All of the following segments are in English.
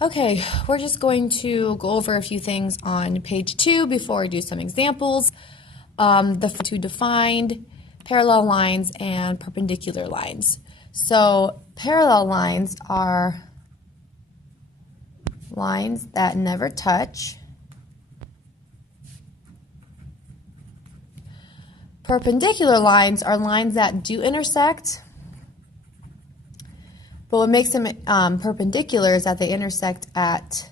Okay, we're just going to go over a few things on page 2 before we do some examples. The two defined parallel lines and perpendicular lines. So parallel lines are lines that never touch. Perpendicular lines are lines that do intersect, but what makes them perpendicular is that they intersect at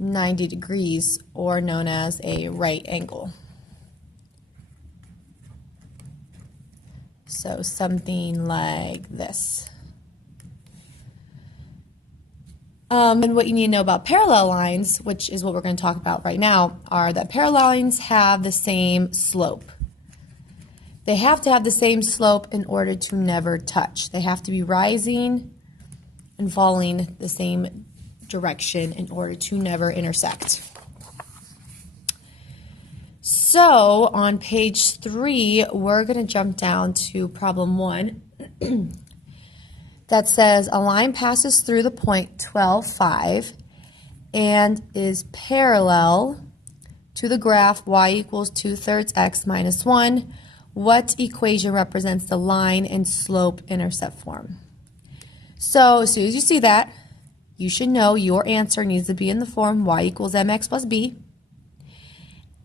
90 degrees, or known as a right angle. So something like this. And what you need to know about parallel lines, which is what we're going to talk about right now, are that parallel lines have the same slope. They have to have the same slope in order to never touch. They have to be rising and falling the same direction in order to never intersect. So on page 3, we're going to jump down to problem 1 that says a line passes through the point 12, 5 and is parallel to the graph y equals 2/3 x minus 1. What equation represents the line and slope intercept form? So as soon as you see that, you should know your answer needs to be in the form y equals mx plus b.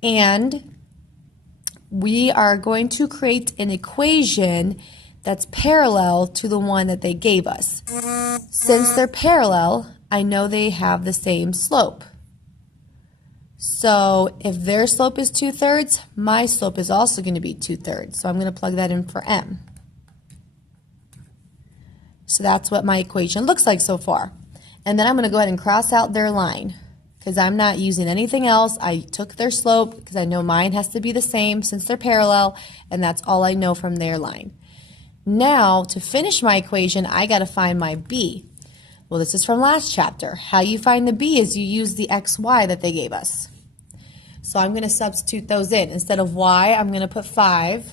And we are going to create an equation that's parallel to the one that they gave us. Since they're parallel, I know they have the same slope. So if their slope is 2/3, my slope is also going to be 2/3. So I'm going to plug that in for m. So that's what my equation looks like so far. And then I'm going to go ahead and cross out their line because I'm not using anything else. I took their slope because I know mine has to be the same since they're parallel, and that's all I know from their line. Now, to finish my equation, I got to find my b. Well, this is from last chapter. How you find the b is you use the xy that they gave us. So I'm going to substitute those in. Instead of y, I'm going to put 5.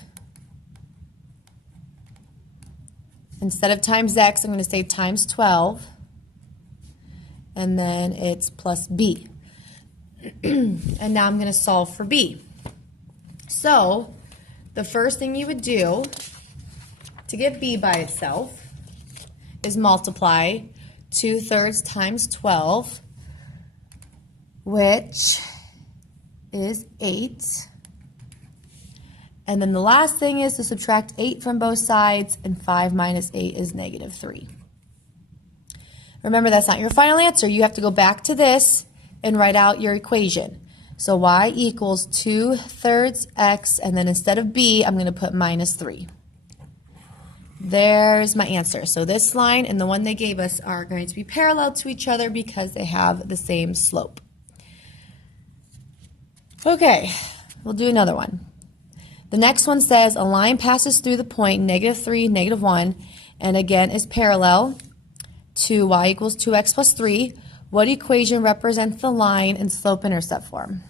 Instead of times x, I'm going to say times 12. And then it's plus b. And now I'm going to solve for b. So the first thing you would do to get b by itself is multiply 2/3 times 12, which is 8. And then the last thing is to subtract 8 from both sides, and 5 minus 8 is -3. Remember, that's not your final answer. You have to go back to this and write out your equation. So y equals 2/3 x, and then instead of b, I'm going to put -3. There's my answer. So this line and the one they gave us are going to be parallel to each other because they have the same slope. Okay, we'll do another one. The next one says a line passes through the point -3, -1, and again is parallel to y equals 2x plus 3. What equation represents the line and slope intercept form?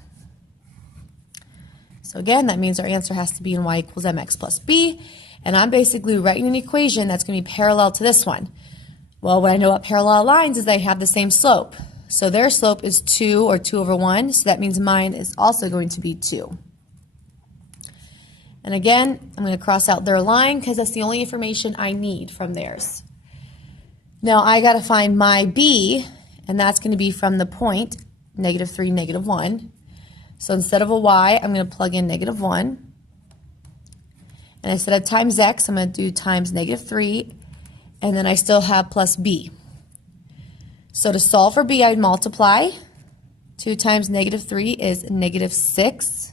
So again, that means our answer has to be in y equals mx plus b. And I'm basically writing an equation that's going to be parallel to this one. Well, what I know about parallel lines is they have the same slope. So their slope is 2 or 2/1, so that means mine is also going to be 2. And again, I'm going to cross out their line because that's the only information I need from theirs. Now I got to find my b, and that's going to be from the point -3, -1. So instead of a y, I'm going to plug in -1. And instead of times x, I'm going to do times -3, and then I still have plus b. So to solve for b, I'd multiply. 2 times -3 is -6.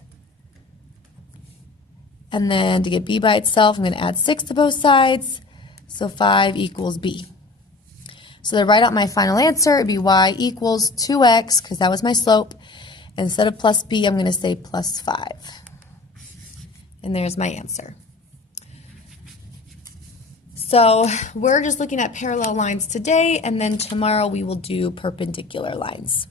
And then to get b by itself, I'm going to add 6 to both sides. So 5 equals b. So to write out my final answer, it would be y equals 2x, because that was my slope. Instead of plus b, I'm going to say plus 5. And there's my answer. So we're just looking at parallel lines today, and then tomorrow we will do perpendicular lines.